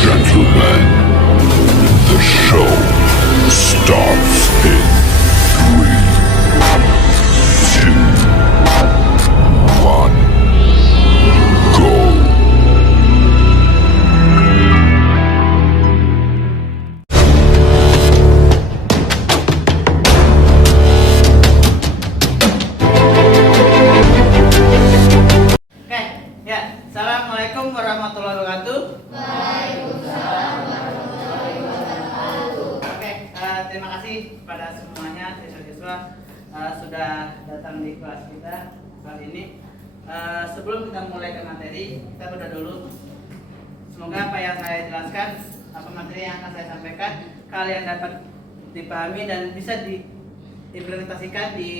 Gentlemen, the show starts in 3, 2, 1, go. Oke, ya. Assalamualaikum warahmatullahi wabarakatuh. Oke, terima kasih kepada semuanya siswa-siswa sudah datang di kelas kita kali ini. Sebelum kita mulai ke materi, kita berdoa dulu. Semoga apa yang saya jelaskan, apa materi yang akan saya sampaikan, kalian dapat dipahami dan bisa diimplementasikan di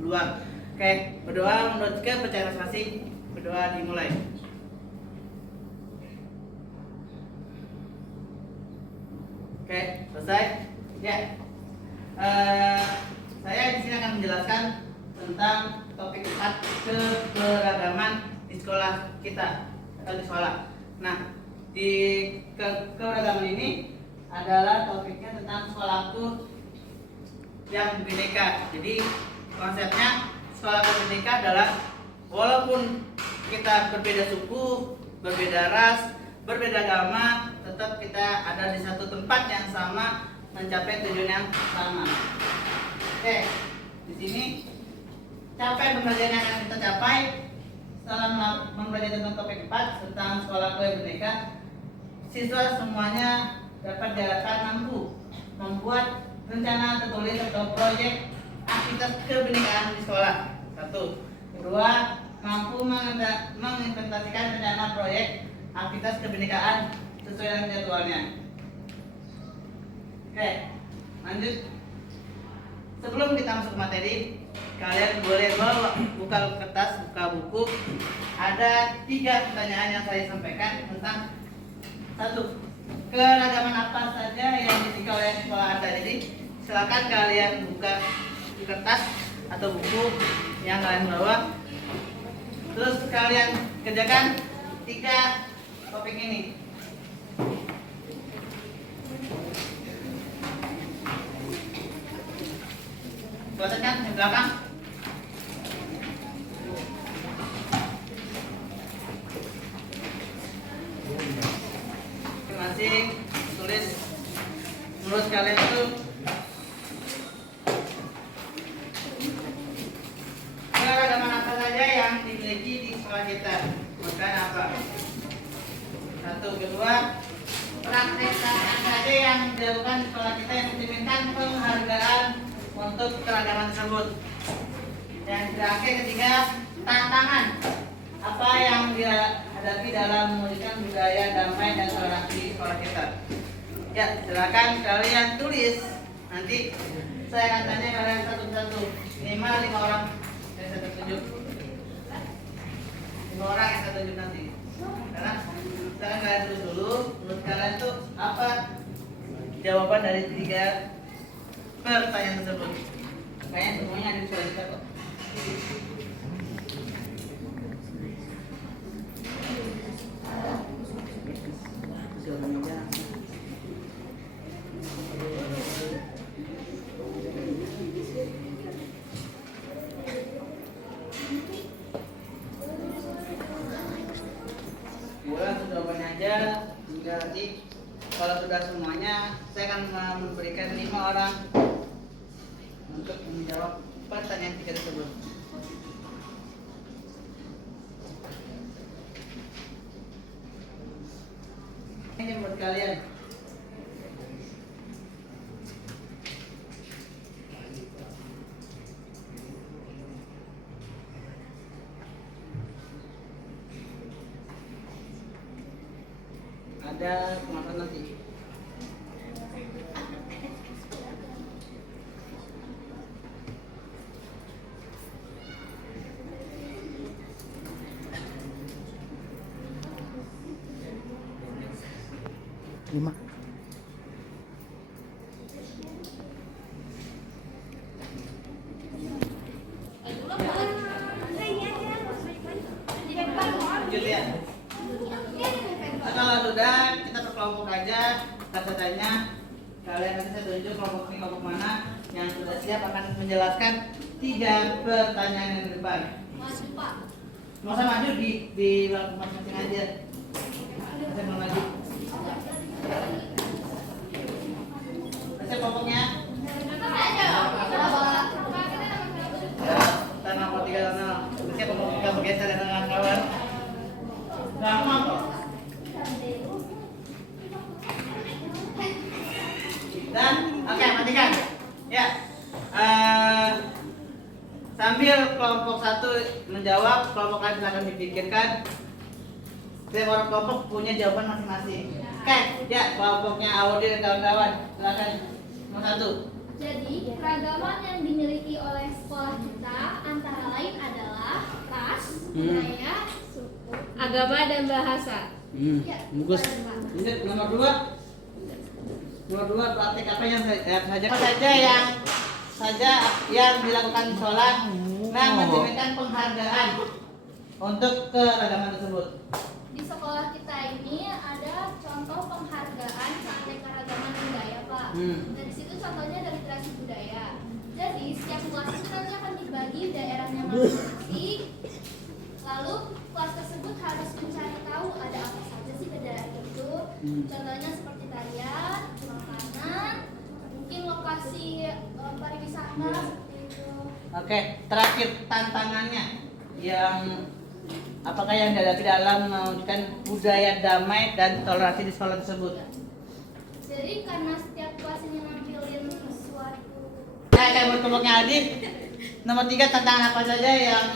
luar. Oke, berdoa menurut percaya masing-masing. Berdoa dimulai. Oke, selesai. Ya, saya di sini akan menjelaskan tentang topik 4 keberagaman di sekolah kita atau di sekolah. Nah, di keberagaman ini adalah topiknya tentang sekolahku yang bineka. Jadi konsepnya sekolah bineka adalah walaupun kita berbeda suku, berbeda ras, berbeda agama, tetap kita ada di satu tempat yang sama, mencapai tujuan yang sama. Oke, di sini capaian pembelajaran yang akan kita capai setelah mempelajari tentang topik 4 tentang sekolah bineka, siswa semuanya dapat diharapkan mampu membuat rencana tertulis atau proyek aktivitas kebinekaan di sekolah. 1. Kedua, mampu mengimplementasikan rencana proyek aktivitas kebinekaan sesuai dengan jadwalnya. Oke, lanjut. Sebelum kita masuk ke materi, kalian boleh buka kertas, buka buku. Ada 3 pertanyaan yang saya sampaikan tentang 1. Keragaman apa saja yang dimiliki oleh sekolah Anda. Jadi silakan kalian buka di kertas atau buku yang kalian bawa. Terus kalian kerjakan 3 topik ini. Selesaikan di belakang. Masing-masing tulis menurut kalian itu keragaman apa saja yang dimiliki di sekolah kita. Bukan apa. 1. Kedua, praktek apa saja yang dilakukan di sekolah kita yang mencerminkan penghargaan untuk keragaman tersebut. Yang terakhir, ketiga, tantangan apa yang dihadapi dalam mewujudkan budaya damai dan toleransi di sekolah kita. Ya, silakan kalian tulis. Nanti saya akan tanya kalian satu-satu. Minimal 5 orang yang saya tunjuk. 5 orang yang saya tunjuk nanti. Karena silakan kalian tulis dulu. Menurut kalian tuh apa jawaban dari 3 pertanyaan tersebut? Kayaknya semuanya ada di sekolah kita kok. Boleh jawabannya aja, hingga nanti kalau sudah semuanya saya akan memberikan 5 orang untuk menjawab pertanyaan 3 tersebut. Ini buat kalian. Ada kemarin nanti. Lima. aja kata-katanya. Kalian nanti saya tunjuk kelompok mana yang sudah siap akan menjelaskan 3 pertanyaan yang di depan. Maju Pak. Mau saya maju di waktu masing-masing aja. Saya mau maju. Saya kelompoknya. Kita nomor 3 Saya kelompok bergeser dengan kawan. Gampang kok. Dan oke, matikan. Ya. Sambil kelompok 1 menjawab, kelompok lain akan dipikirkan. Setiap orang kelompok punya jawaban masing-masing. Oke, ya kelompoknya Audi dan kawan-kawan. Silakan. Nomor 1. Jadi, keragaman yang dimiliki oleh sekolah kita antara lain adalah ras, budaya, suku, agama, dan bahasa. Ya, Bagus. Pak. Ini nomor 2. Nomor 2 praktik apa yang yang dilakukan di sekolah yang memberikan penghargaan untuk keragaman tersebut. Di sekolah kita ini ada contoh penghargaan keanekaragaman budaya, Pak. Dan di situ contohnya dari literasi budaya. Jadi setiap kelas itu nanti akan dibagi daerahnya masing-masing. Lalu kelas tersebut harus mencari tahu ada apa saja sih di daerah itu. Contohnya seperti tarian, makanan, mungkin lokasi pariwisata seperti itu. Oke, terakhir tantangannya yang apakah yang dihadapi dalam mewujudkan budaya damai dan toleransi di sekolah tersebut? Jadi karena setiap kelas ini nampilin suatu Kayak kelompoknya Adit. Nomor 3, tantangan apa saja yang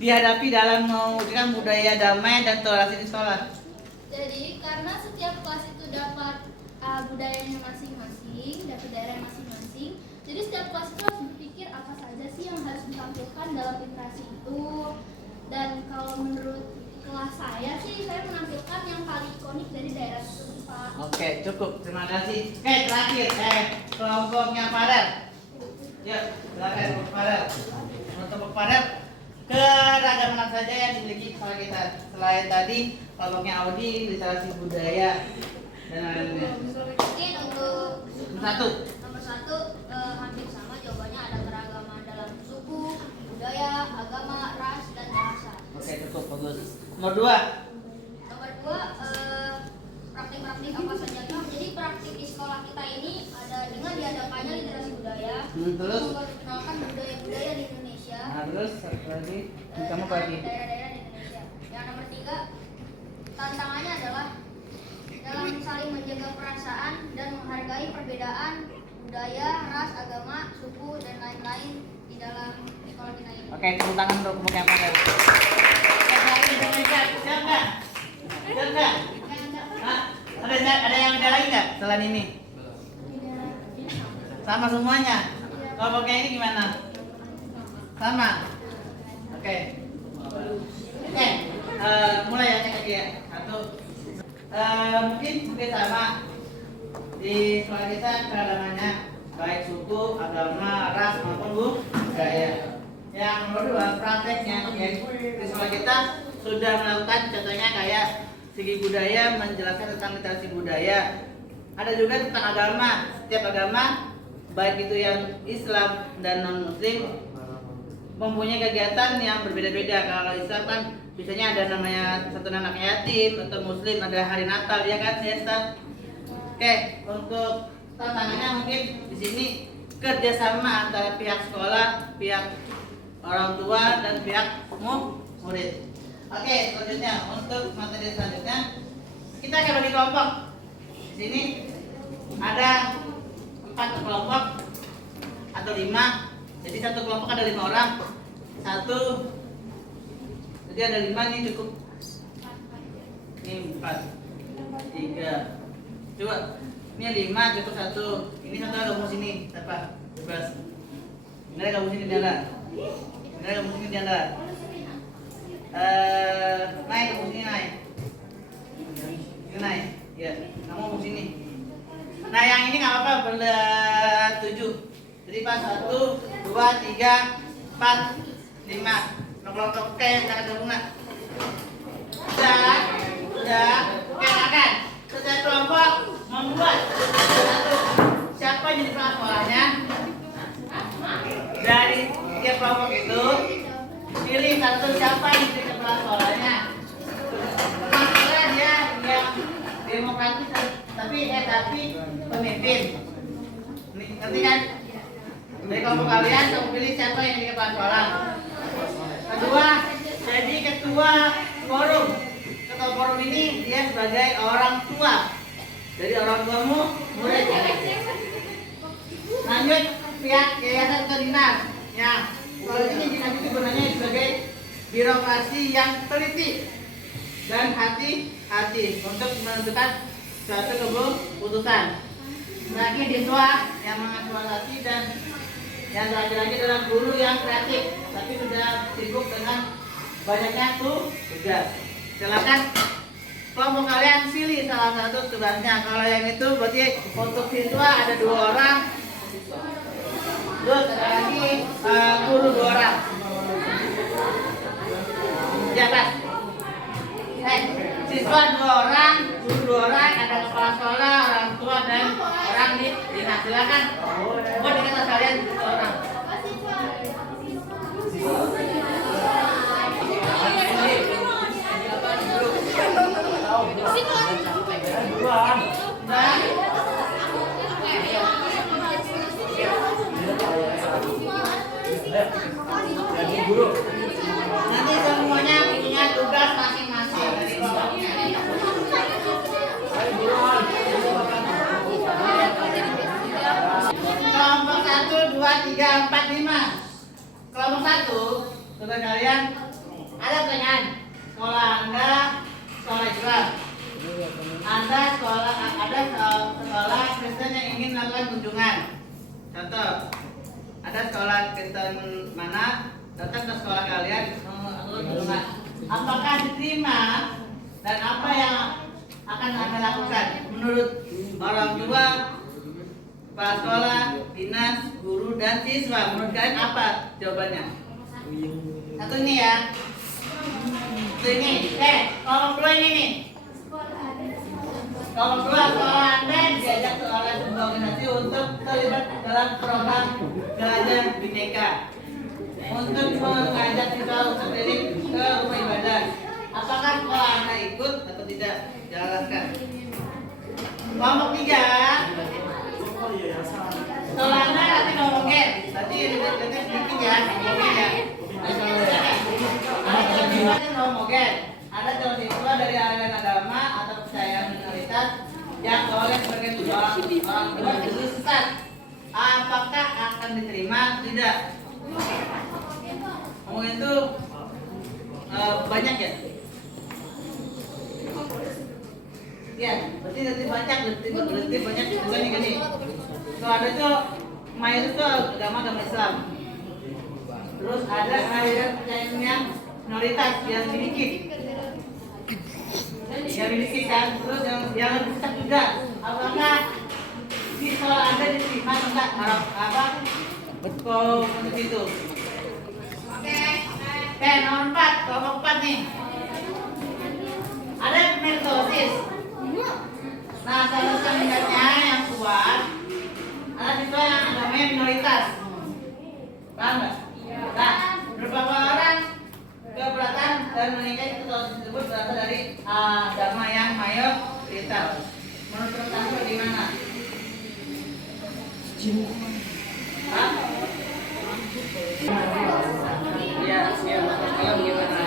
dihadapi dalam mewujudkan budaya damai dan toleransi di sekolah? Jadi karena setiap kelas itu dapat budayanya masing-masing, dapat daerah masing-masing. Jadi setiap kelas itu harus berpikir apa saja sih yang harus ditampilkan dalam literasi itu. Dan kalau menurut kelas saya sih, saya menampilkan yang paling ikonik dari daerah tersebut, Pak. Oke, cukup. Terima kasih. Oke, terakhir kelompoknya Farel. Yuk, silakan kelompok Farel. Untuk kelompok Farel, keragaman apa saja yang dimiliki sekolah kita? Selain tadi kelompoknya Audi, literasi budaya dan lain-lainnya. Mungkin untuk Nomor 1 hampir sama jawabannya, ada keragaman dalam suku, budaya, agama, ras, dan bahasa. Oke, cukup bagus. Nomor 2. Nomor 2 praktik-praktik apa saja, Kak? Jadi praktik di sekolah kita ini ada dengan diadakannya literasi budaya, Terus? memperkenalkan budaya-budaya di Indonesia. Nah, terus satu lagi. Kamu apa lagi? Daerah-daerah di Indonesia. Yang nomor 3, tantangannya adalah dalam saling menjaga perasaan dan menghargai perbedaan budaya, ras, agama, suku, dan lain-lain di dalam sekolah kita ini. Oke, tepuk tangan untuk kelompoknya Farel. Oke, Indonesia, siap nggak? Siap nggak? Hah? Ada yang beda lagi nggak selain ini? Sama semuanya. Kelompoknya ini gimana? Sama. Oke. Oke. Mulai ya cek lagi ya. Satu. Mungkin sama di sekolah kita keragamannya baik suku, agama, ras maupun budaya. Yang nomor 2 prakteknya di sekolah kita sudah melakukan contohnya kayak segi budaya, menjelaskan tentang literasi budaya. Ada juga tentang agama. Setiap agama baik itu yang Islam dan non Muslim mempunyai kegiatan yang berbeda-beda. Kalau Islam kan biasanya ada namanya satu anak yatim, atau Muslim ada hari Natal, ya kan, ya Ustaz? Oke, untuk tantangannya mungkin di sini kerjasama antara pihak sekolah, pihak orang tua, dan pihak murid. Oke, selanjutnya untuk materi selanjutnya kita akan bagi kelompok. Di sini ada 4 kelompok atau 5. Jadi satu kelompok ada 5 orang. Jadi ada 5 nih cukup. Ini 4, 3. Coba. Ini 5 cukup 1. Ini satu gabung sini. Siapa? Bebas. Ini ada gabung sini dia. Ini ada gabung sini dia. Naik ke sini, naik. Ini naik. Ya, kamu mau sini. Nah, yang ini nggak apa-apa, berlet 7. Jadi pas 1, 2, 3, 4, 5. Kelompok oke, jangan gabungan. Udah. Oke, makan. setiap kelompok membuat satu siapa yang jadi kepala sekolahnya. Dari tiap kelompok itu pilih satu siapa yang jadi kepala sekolahnya. Maksudnya dia yang demokratis tapi pemimpin. Ngerti kan? Dari kelompok kalian kamu pilih siapa yang jadi kepala sekolah. Kedua, jadi ketua forum. Ketua forum ini dia sebagai orang tua. Jadi orang tuamu murid. Lanjut pihak yayasan atau dinas. Ya, kalau ini dinas itu gunanya sebagai birokrasi yang teliti dan hati-hati untuk menentukan suatu keputusan. Lagi siswa yang mengevaluasi dan yang terakhir lagi adalah guru yang kreatif tapi sudah sibuk dengan banyaknya tugas. Silakan kelompok kalian pilih salah satu tugasnya. Kalau yang itu berarti untuk siswa ada 2 orang, terus ada lagi guru 2 orang. Jabat. Siswa 2 orang, guru 2 orang, ada kepala sekolah, orang tua dan orang di dinas. Silakan buat di atas kalian 2 orang. Nanti semuanya punya tugas masing-masing dari kelompoknya. Kelompok 1, 2, 3, 4, 5. Kelompok 1, tugas kalian ada pertanyaan. Sekolah Anda sekolah Islam. Anda sekolah Kristen yang ingin melakukan kunjungan. Contoh, ada sekolah Kristen mana datang ke sekolah kalian melakukan kunjungan. Apakah diterima dan apa yang akan Anda lakukan menurut orang tua, kepala sekolah, dinas, guru dan siswa? Menurut kalian apa jawabannya? Satu ini ya. Satu ini. Kelompok 2 ini nih. Kelompok 2 sekolah Anda diajak oleh sebuah organisasi untuk terlibat dalam program Gelajar Bhinneka untuk mengajak siswa untuk keliling ke rumah ibadah. Apakah sekolah Anda ikut atau tidak? Jelaskan. Kelompok 3 sekolah Anda nanti ngomongin. Tadi sedikit ya, ngomongin ya. Ada calon siswa dari aliran agama atau kepercayaan minoritas yang oleh sebagian orang tua itu sesat. Apakah akan diterima? Tidak. Ngomongin itu banyak ya? Ya, berarti banyak. Bukan gini. Kalau ada itu mayoritas itu agama Islam. Terus ada aliran kepercayaan yang minoritas yang sedikit. Yang sedikit kan, terus yang besar juga. Apakah di sekolah Anda diterima atau enggak? Betul untuk itu. Oke, nomor 4, kelompok 4 nih. Ada metosis. Nah, salah satu kandidatnya yang kuat adalah siswa yang agamanya minoritas. Paham nggak? Nah, beberapa orang keberatan dan meningkat metosis tersebut berasal dari agama yang mayoritas. Menurut kamu bagaimana? Hah? Iya, kalau gimana?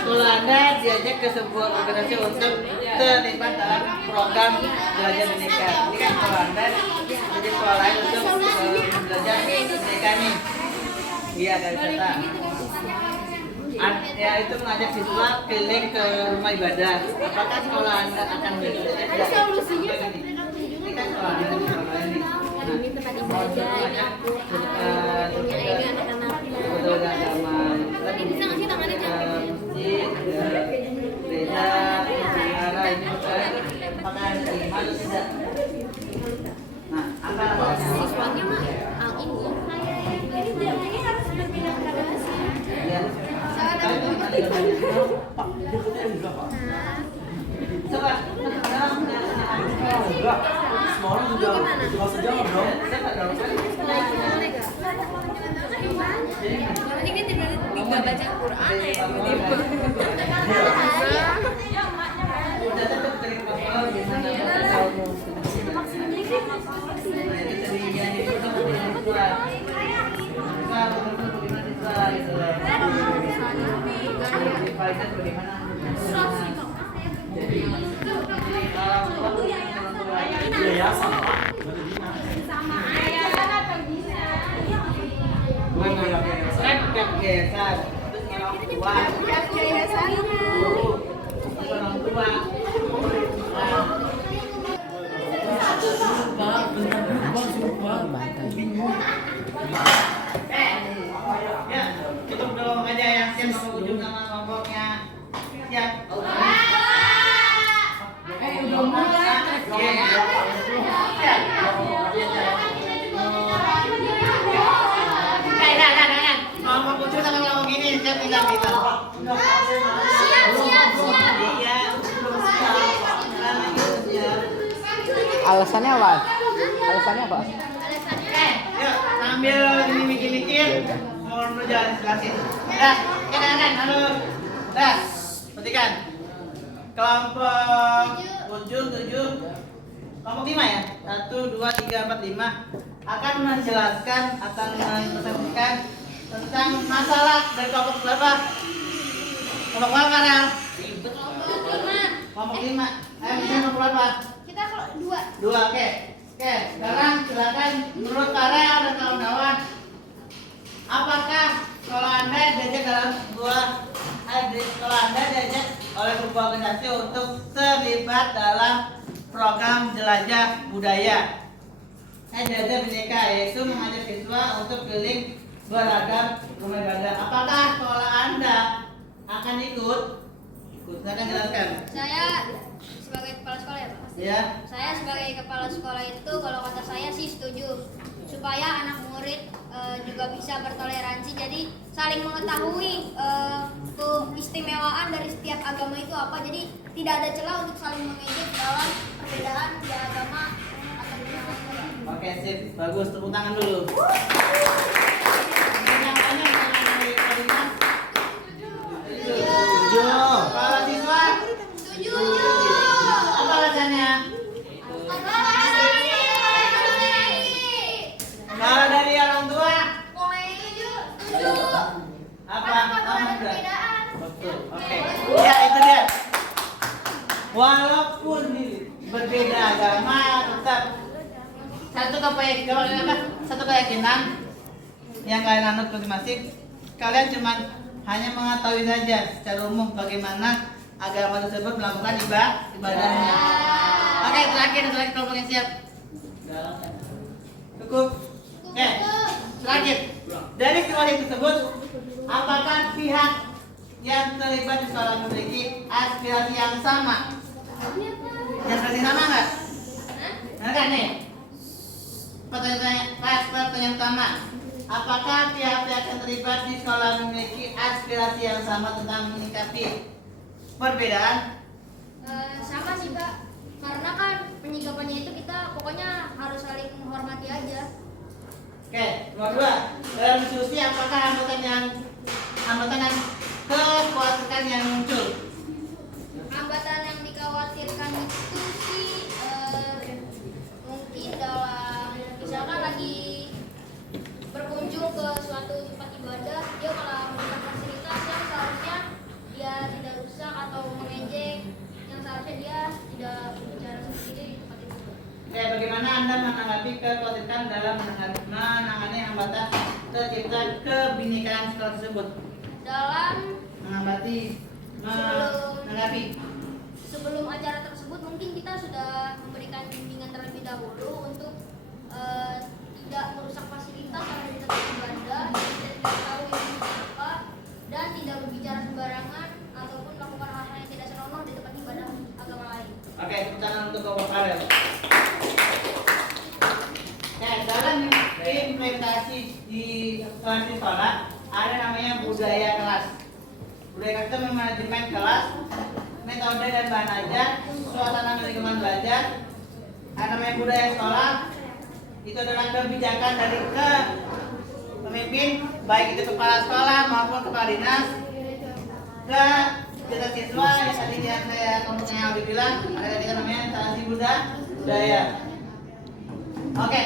Sekolah Anda diajak ke sebuah organisasi untuk terlibat dalam program Belajar Bhinneka. Ini kan sekolah Anda jadi sekolah lain untuk belajar Bhinneka nih. Iya, dari kata. Ya, itu mengajak siswa keliling ke rumah ibadah. Apakah sekolah Anda akan mengikuti? Ada solusinya. Ini kan sekolah Anda di sekolah ini. Ini tempat ibadah, aku punya ini anak-anak. Agama. Bisa ngasih tangannya jangan. Masjid, gereja, baca Quran ya tiba-tiba. Udah tetap dari kepala gimana? Ya, cukup dong aja yang siap sama ujung sama kelompoknya. Siap. Udah mulai. Kelompok ujung sama kelompok ini siap tinggal kita. Siap. Iya, belum siap. Alasannya apa? Alasannya apa? Yuk, sambil ini mikir-mikir, mau dulu jalan jelasin. Dah, kanan, halo. Dah, perhatikan. Kelompok ujung 7, kelompok 5 ya. 1, 2, 3, 4, 5 akan menjelaskan, akan menjelaskan tentang masalah dari kelompok berapa? Kelompok berapa, Karel? Kelompok 5. Ayo, bisa kelompok berapa? Kita kalau 2. 2, oke. Oke, sekarang silakan menurut Karel dan kawan-kawan, apakah kalau Anda diajak dalam kalau Anda diajak oleh sebuah organisasi untuk terlibat dalam program jelajah budaya jelajah bineka, yaitu mengajak siswa untuk keliling beragam rumah ibadah, apakah sekolah Anda akan ikut? Silakan jelaskan. Saya sebagai kepala sekolah ya, Pak. Ya. Saya sebagai kepala sekolah itu kalau kata saya sih setuju supaya anak murid juga bisa bertoleransi, jadi saling mengetahui keistimewaan dari setiap agama itu apa, jadi tidak ada celah untuk saling mengejek dalam perbedaan di agama atau di agama. Oke, sip, bagus, tepuk tangan dulu. Para siswa Setuju. apa alasannya? Kalau dari orang tua apa? Betul. Oke. Ya, itu dia. Walaupun berbeda agama, tetap satu keyakinan yang kalian anut masing-masing. Kalian cuma hanya mengetahui saja secara umum bagaimana agama tersebut melakukan ibadahnya. Oke, terakhir kelompok yang siap. Cukup. Oke, terakhir. Dari situasi tersebut, apakah pihak yang terlibat di sekolah memiliki aspirasi yang sama? Aspirasi sama nggak? Enggak nih. Pertanyaan pertama. Apakah pihak-pihak yang terlibat di sekolah memiliki aspirasi yang sama tentang menyikapi perbedaan? Sama sih, Pak. Karena kan penyikapannya itu kita pokoknya harus saling menghormati aja. Oke, nomor 2. Dalam diskusi apakah hambatan yang kekhawatiran yang muncul? Hambatan yang dikhawatirkan itu sih mungkin dalam misalkan lagi berkunjung ke suatu tempat ibadah, dia malah memberikan fasilitas yang seharusnya dia tidak rusak atau mengejek, yang seharusnya dia tidak berbicara seperti itu di tempat itu. Oke, bagaimana Anda menanggapi kekhawatiran dalam menangani hambatan tercipta kebinekaan sekolah tersebut? Dalam menanggapi. Sebelum acara tersebut mungkin kita sudah memberikan bimbingan terlebih dahulu untuk tidak merusak fasilitas yang ada di tempat ibadah, tidak tahu ini apa, dan tidak berbicara sembarangan ataupun melakukan hal-hal yang tidak senonoh di tempat ibadah agama lain. Oke, tepuk tangan untuk kelompok Karel. Nah, dalam implementasi di sekolah ada namanya budaya kelas. Budaya kelas itu manajemen kelas, metode dan bahan ajar, suasana manajemen belajar. Ada namanya budaya sekolah, itu adalah kebijakan dari pemimpin, baik itu kepala sekolah maupun kepala dinas, ke kita siswa yang tadi yang saya ngomongnya udah bilang, ada tadi namanya instansi budaya. Oke,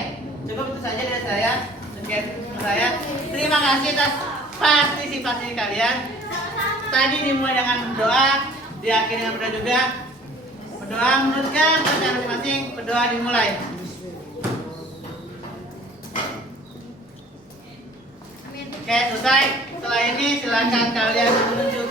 cukup itu saja dari saya. Sekian saya. Terima kasih atas partisipasi kalian. Tadi dimulai dengan doa, diakhiri dengan berdoa juga. Berdoa menurutkan bacaan masing-masing. Berdoa dimulai. Oke, selesai. Setelah ini silakan kalian menuju